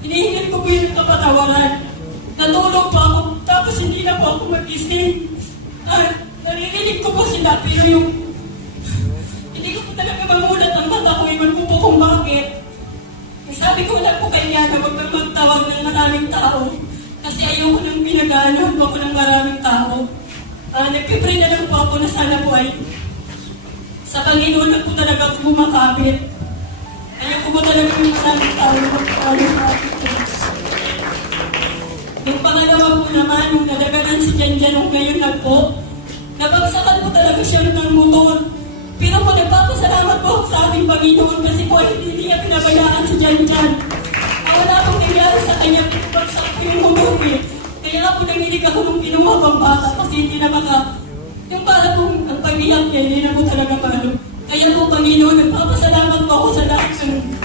Hinihingi ko po yung kapatawaran. Natulog po ako, tapos hindi na po ako mag-isip. Naririnig ko po sila, pero yung hindi ko po talaga mamulat ang mata ko, iwan ko po kung bakit. Sabi ko lang po kay Yana, huwag kang magtawag ng maraming tao. Kasi ayoko nang pinag-aanahan po ako ng maraming tao. Nagpipray na lang po ako na sana po ay sa Panginoon na po talaga ako bumakapit. Ayoko po talaga yung maraming tao na magpapalo sa akin. Yung pangalawa po naman, nung nadaganan si Janjan nung ngayon na po, nabagsakan po talaga siya ng motor. Pero po nagpapasalamat po sa ating Panginoon kasi po hindi niya pinabayaan si Janjan. Wala pong nangyari sa kanya, pinabagsak po yung motor eh. Kaya po nanginig ako nung kinuha pang bata kasi hindi na yung para pong ang pag-iyak niya, hindi na po talaga palo. Kaya po Panginoon, nagpapasalamat po ako sa lahat ng